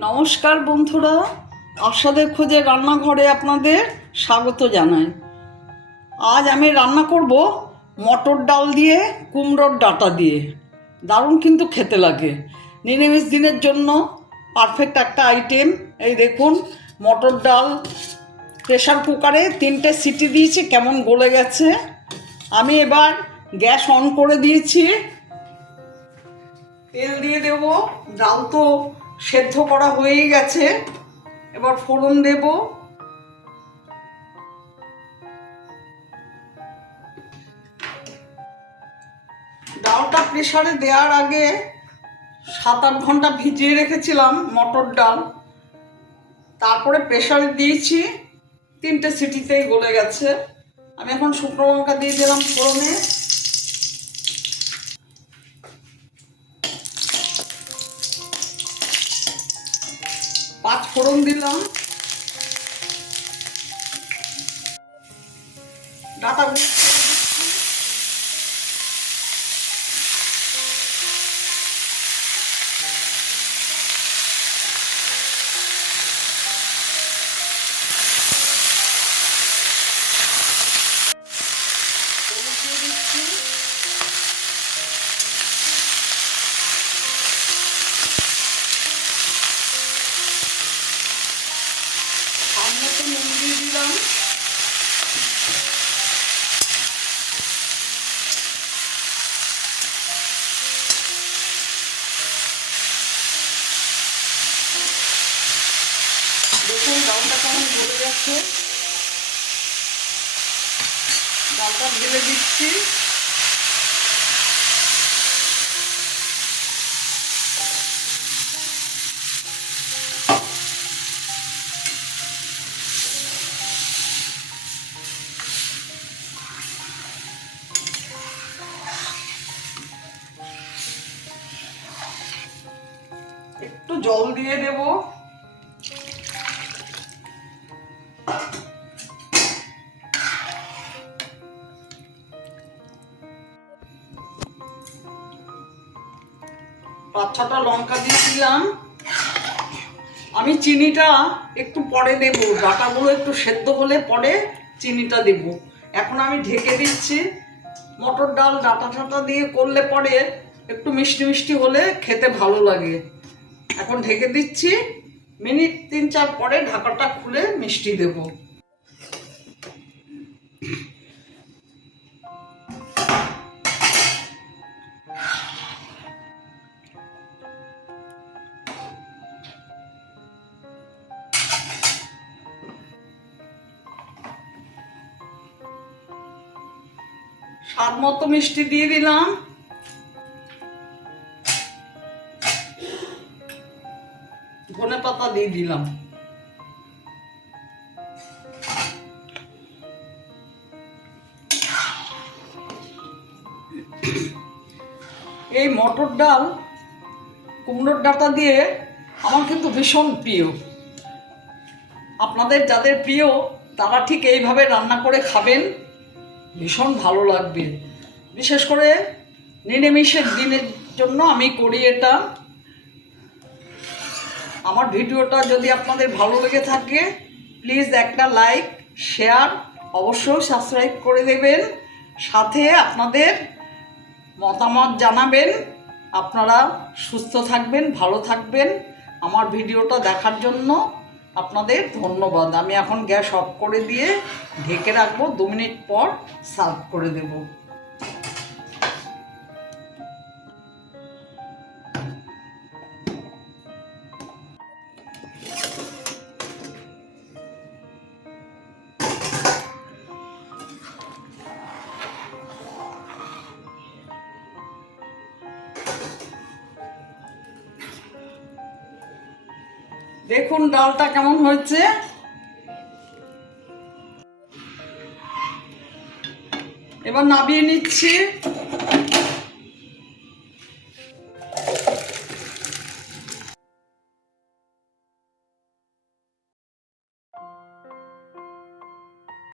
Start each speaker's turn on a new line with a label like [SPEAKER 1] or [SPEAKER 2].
[SPEAKER 1] নমস্কার বন্ধুরা, আশাদের খোঁজে রান্নাঘরে আপনাদের স্বাগত জানাই। আজ আমি রান্না করব মটর ডাল দিয়ে, কুমড়োর ডাঁটা দিয়ে। দারুণ কিন্তু খেতে লাগে। নিরামিষ দিনের জন্য পারফেক্ট একটা আইটেম এই দেখুন, মটর ডাল প্রেশার কুকারে তিনটে সিটি দিয়েছি, কেমন গলে গেছে। আমি এবার গ্যাস অন করে দিয়েছি। তেল দিয়ে দেব, ডাল তো সেদ্ধ করা হয়েই গেছে। এবার ফোড়ন দেব। ডালটা প্রেশারে দেওয়ার আগে সাত আট ঘণ্টা ভিজিয়ে রেখেছিলাম মটর ডাল। তারপরে প্রেশারে দিয়েছি। তিনটে সিটিতেই গলে গেছে। আমি এখন শুকনো লঙ্কা দিয়ে দিলাম ফোড়নে। পাঁচ দিলাম। ডাটা সামনে তো নুন দিয়ে দিলাম। দেখুন ডালটা কেমন ভরে যাচ্ছে ডালটা ঢেলে দিচ্ছি। জল দিয়ে দেব। পাঁচ ছটা লঙ্কা দিয়ে দিলাম। আমি চিনিটা একটু পরে দেব। ডাটাগুলো একটু সেদ্ধ হলে পরে চিনিটা দেব। এখন আমি ঢেকে দিচ্ছি। মটর ডাল, ডাটা টাটা দিয়ে করলে পরে একটু মিষ্টি মিষ্টি হলে খেতে ভালো লাগে। এখন ঢেকে দিচ্ছি। মিনিট তিন চার পরে ঢাকাটা খুলে মিষ্টি দেব। স্বাদ মতো মিষ্টি দিয়ে দিলাম। ধনে পাতা দিয়ে দিলাম। এই মটর ডাল, কুমড়োর ডাটা দিয়ে আমার কিন্তু ভীষণ প্রিয়। আপনাদের যাদের প্রিয়, তারা ঠিক এইভাবে রান্না করে খাবেন। ভীষণ ভালো লাগবে। বিশেষ করে নিরামিষের দিনের জন্য আমি করি এটা। আমার ভিডিওটা যদি আপনাদের ভালো লেগে থাকে প্লিজ একটা লাইক শেয়ার অবশ্যই সাবস্ক্রাইব করে দেবেন। সাথে আপনাদের মতামত জানাবেন। আপনারা সুস্থ থাকবেন, ভালো থাকবেন। আমার ভিডিওটা দেখার জন্য আপনাদের ধন্যবাদ। আমি এখন গ্যাস অফ করে দিয়ে ঢেকে রাখব। দু মিনিট পর সার্ভ করে দেবো। দেখুন ডালটা কেমন হয়েছে। এবার নাবিয়ে নিচ্ছি।